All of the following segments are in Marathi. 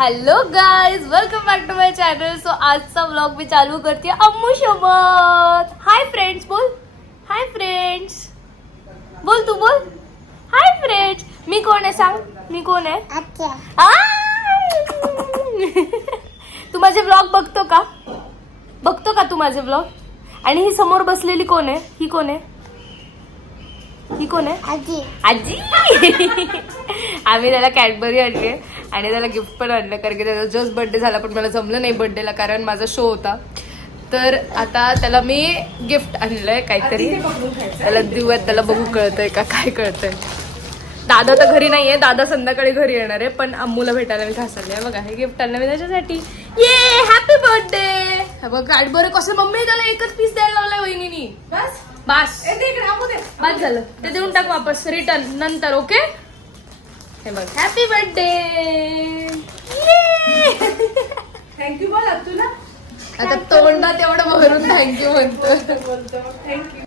Hello guys, welcome back to my channel. So आजचा व्लॉग मी चालू करते अम्मू सोबत. हाय फ्रेंड्स बोल. हाय फ्रेंड्स बोल. तू बोल हाय फ्रेंड्स. मी कोण आहे सांग. मी कोण आहे. तू माझे व्लॉग बघतो का. बघतो का तू माझे व्लॉग. आणि ही समोर बसलेली कोण आहे. ही कोण आहे. ही कोण आहे. आजी. आजी. आम्ही त्याला कॅडबरी आणली आणि त्याला गिफ्ट पण आणलं कारण की त्याचा जस्ट बर्थडे झाला पण मला जमलं नाही बर्थडेला कारण माझा शो होता. तर आता त्याला मी गिफ्ट आणलंय काहीतरी. त्याला देऊयात. त्याला बघू कळतंय का काय कळतंय. दादा तर घरी नाहीये. दादा संध्याकाळी घरी येणार आहे पण अम्मूला भेटायला मी खासले. बघा हे गिफ्ट आणलं मी त्याच्यासाठी. ये हॅपी बर्थडे. बघ कॅडबरी कसं मम्मी त्याला एकच पीस द्यायला लावलाय वहिनीनी. बस बस बस झालं. ते देऊन टाक वापस रिटर्न नंतर. ओके हे बघ हॅपी बर्थडे. थँक्यू बोल तुला. आता तोंडात एवढं भरून थँक्यू म्हणतो. थँक्यू.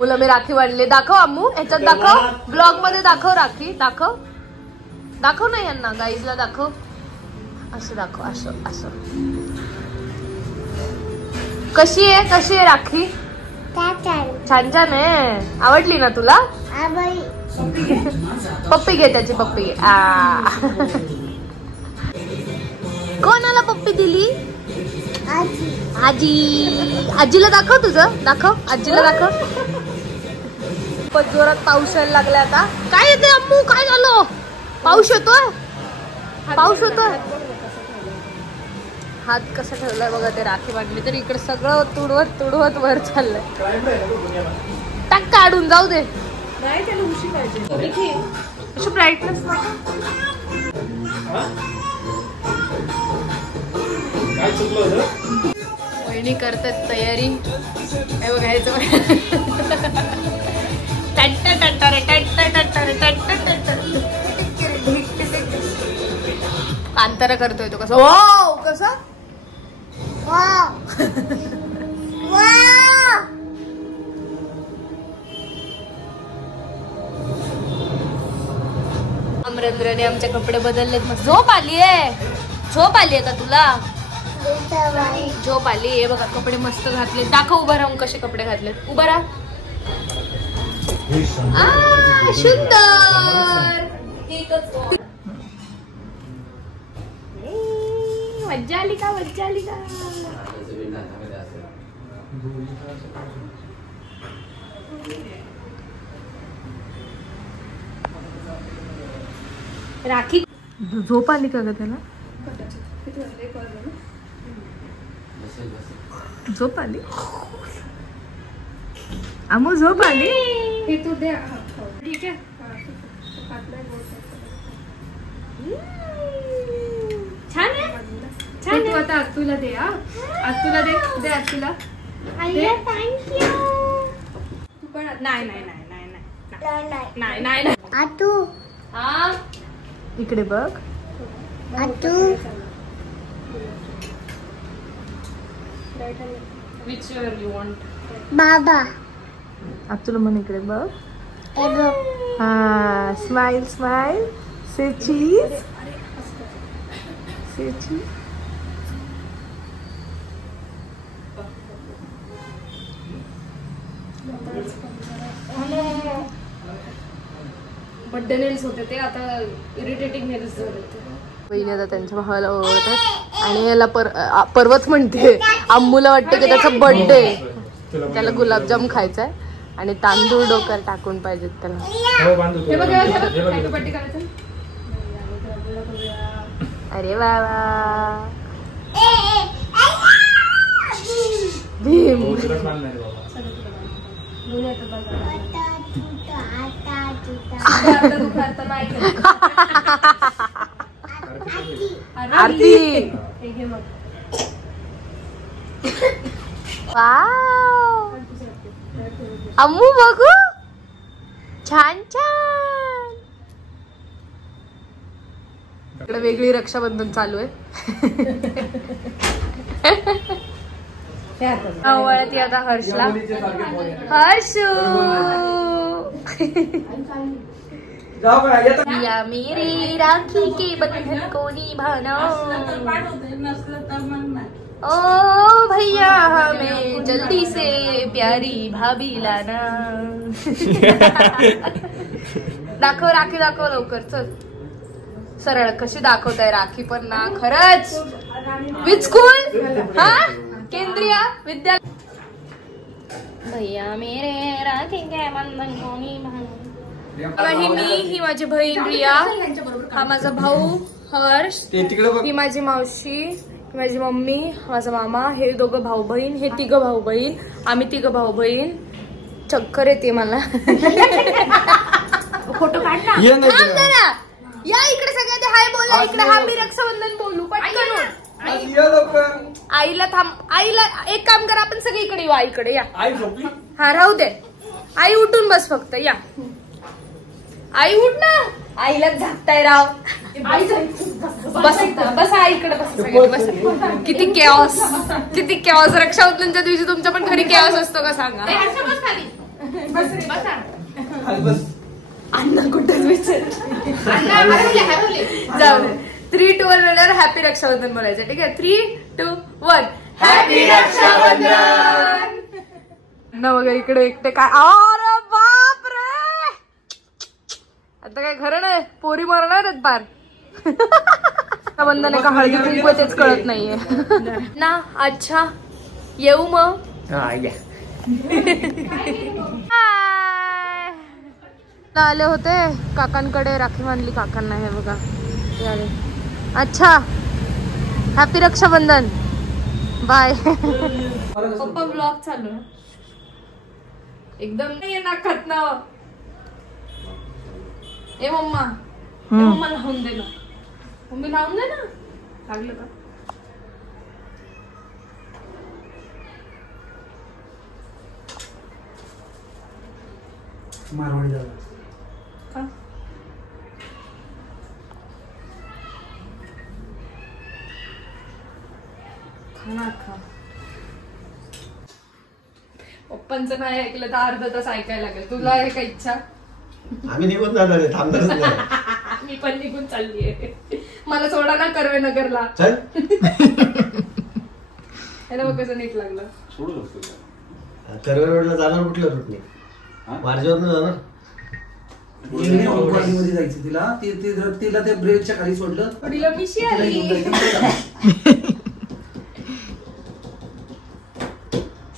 मुलं मी राखी वाढली. दाखव अम्मू. ह्याच्यात दाखव. ब्लॉग मध्ये दाखव. राखी दाखव. दाखव ना यांना गाईजला दाखव. असं दाखव. असं असं. कशी आहे. कशी आहे राखी. छान छान आहे. आवडली ना तुला. पप्पी घे त्याची. पप्पी घे. कोणाला पप्पी दिली. आजी. आजीला दाखव. तुझं दाखव. आजीला दाखव. खूपच जोरात पाऊस यायला लागला आता. काय येते अम्मू. काय झालं. पाऊस येतोय. पाऊस येतोय. हात कसा ठेवलाय बघा. ते राखी बांधली तर इकडे सगळं तुडवत तुडवत वर चाललंय. टाक काढून जाऊ दे. अशी ब्राईटनेस वहिनी करतात तयारी. हे बघायचं. कांतारा करतोय तो. कसं वाव. कसा अमरेंद्रने आमचे कपडे बदललेत. मस्त झोप आली आहे. झोप आली आहे का तुला. झोप आली. हे बघा कपडे मस्त घातले. दाखव उभा राहून कसे कपडे घातलेत. उभा राहा. सुंदर. मज्जा आली का. मज्जा आली का. राखी झोप आली का ग त्याला. झोप आली. अमू झोप आली. हे तू दे. ठीक आहे. छान आहे. छान तू आता आतूला दे. आतूला दे. दे आतूला. थँक्यू. तू पण. नाही नाही नाही नाही नाही नाही नाही. आतू. हा इकडे बघ. आतू. Which you want? बाबा. आतूला मन इकडे बघ. हा स्माइल स्माइल. से चीज. से चीज. बर्थडे नेल्स होते ते आता इरिटेटिंग नेल्स झाले. बहिणी आता त्यांच्या भावाला ओळखतात आणि याला पर्वत म्हणते. अम्मूला वाटतं की त्याचा बर्थडे. त्याला गुलाबजाम खायचा आहे आणि तांदूळ डोक्यात टाकून पाहिजेत त्याला. अरे वा वा. भीम. आरती. वाव, अम्मू बघू, छान छान. इकडे वेगळी रक्षाबंधन चालू आहे. वळती आता हर्षला. हर्षू या मेरे राखी के बंधन को निभाना, ओ भैया हमें जल्दी से प्यारी भाभी लाना. दाखव राखी, दाखव लवकर. चल सरळ कशी दाखवताय राखी पण ना. खरंच विथ स्कूल, हा केंद्रीय विद्यालय. भैया मेरे राखी के बंधन को निभाना. ही मी, ही माझी बहीण रिया, हा माझा भाऊ हर्ष, ही माझी मावशी, माझी मम्मी, माझा मामा, हे दोघं भाऊ बहीण, हे तिघं भाऊ बहीण, आम्ही तिघं भाऊ बहीण. चक्कर येते मला. फोटो काढ ना. या इकडे सगळ्या हाय बोला. इकडे हॅपी रक्षाबंधन बोलू पटकन. आईला थांब. आईला एक काम करा, आपण सगळे इकडे येऊ. आईकडे या. हा राहू दे. आई उठून बस फक्त. या आई उठ ना. आईला झाकताय राव. बस बस आईकडे बस. किती केऑस, किती केऑस. रक्षाबंधनच्या दिवशी तुमचा पण घरी केऑस असतो का सांगा. अण्णा कुठेच विचार. जाऊ दे. 3, 2, 1 म्हणल्यावर हॅपी रक्षाबंधन बोलायचं. ठीक आहे. 3, 2, 1 हॅपी रक्षाबंधन. ना वगैरे इकडे एकटे काय. अरे बाप रे, आता काय खरं नाही. पोरी मरणार आहेत पार. रक्षाबंधन आहे का हळदी कुंकू आहे तेच कळत नाहीये ना. अच्छा येऊ मग. आले होते काकांकडे, राखी बांधली काकांना. हे बघा आले. अच्छा हॅपी रक्षाबंधन. बाय. पप्पा ब्लॉग चालू ना एकदम नाही नाकात ना. ए मम्मा, मम्मा लावून दे ना. मम्मी लावून दे ना. लागलं का. मारवाडी झाला का. खाना खा. पप्पांचं नाही ऐकलं तर अर्धा तास ऐकायला लागेल. तुला आहे का इच्छा. आम्ही निघून जाणार आहे, थांबणारच नाही. मी पण निघून चाललीये. मला सोडा ना कर्वे नगरला. चल. याला बघ कसं नीट लागलं. सोडू शकतो. कर्वे रोडला जाणार कुठल्या रूटने. मार्जावरनं जाणार. मध्ये जायचं तिला. तिला त्या ब्रेकच्या खाली सोडलं. तिला मिशी आली.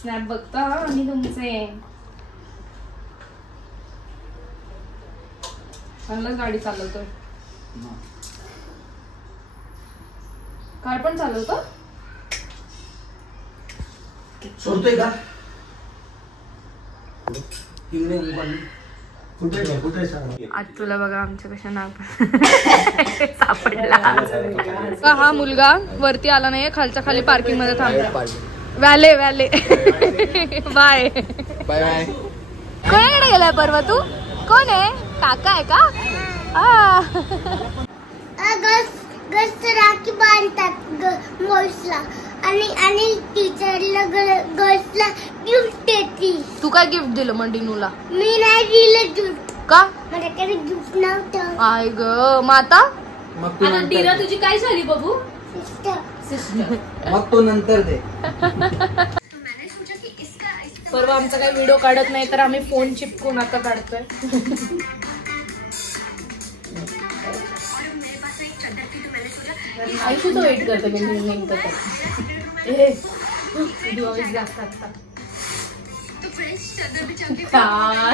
स्नॅप बघतो आम्ही तुमचे. चांगलंच गाडी चालवतोय. कार पण चालवतो. सोडतोय का. आज तुला बघा आमच्या कशा नाव सापडला. हा मुलगा वरती आला नाहीये. खालच्या खाली पार्किंग मध्ये थांबला. व्हॅले व्हॅले. Bye bye. कोणाकडे गेलाय परवा तू. कोण आहे. काका आहे का. राखी बांधतात मोर्सला आणि टीचरला गर्ल्सला गिफ्ट देती. तू काय गिफ्ट दिलं मग डिनूला. मी नाही दिलं गिफ्ट. का. माझ्याकडे गिफ्ट नव्हतं. आय ग माता. आता डिना तुझी काय झाली बघू. सिस्टर. मग तो नंतर दे. परवा आमचा काही व्हिडिओ काढत नाही तर आम्ही फोन चिपकून आता काढतोय. आयुष्य तो वेट करतो नेमकं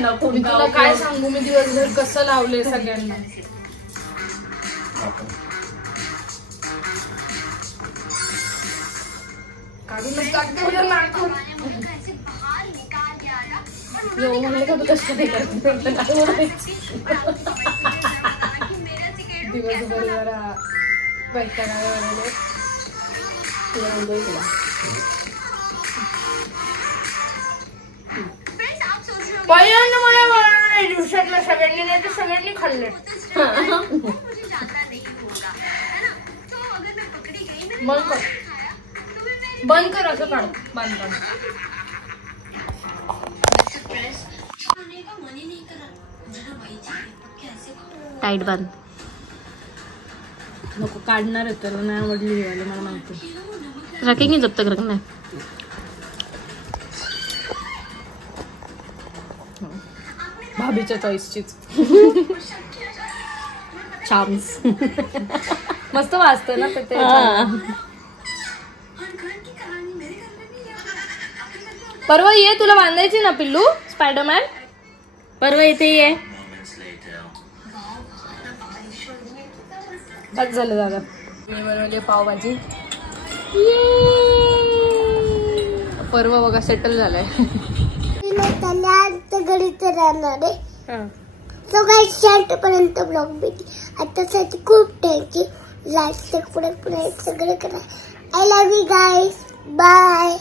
नको. मी तुला काय सांगू. मी दिवसभर कसं लावलंय सगळ्यांना. काढूनच टाकते नाकून. म्हणलं का तू कष्ट नाही करते. दिवसभर जरा वैतागायला लागले. तुला पहिल्यांदा मला बनवलं नाही दिवसातल्या सगळ्यांनी, नाही तर सगळ्यांनी खाल्ले. बंद कर असं काढ. बंद कर. टाईट बांध. नको काढणार आहे तर नाही आवडली मला माहिती. रखेंगे जब तक रखना है. भाभीच्या चॉईसचीच. चान्स मस्त वाजतं ना ते. परवा ये, तुला बांधायची ना पिल्लू स्पायडरमॅन. परवा इथे ये. बस झालं दादा. मी बनवली पावभाजी. परवा बघा सेटल झालाय. घरीच राहणार आहे. सो गाईस शेवटपर्यंत ब्लॉग भेटी. आतासाठी खूप थँक्यू. लाईक पुढे सगळं करा. I love you guys. Bye.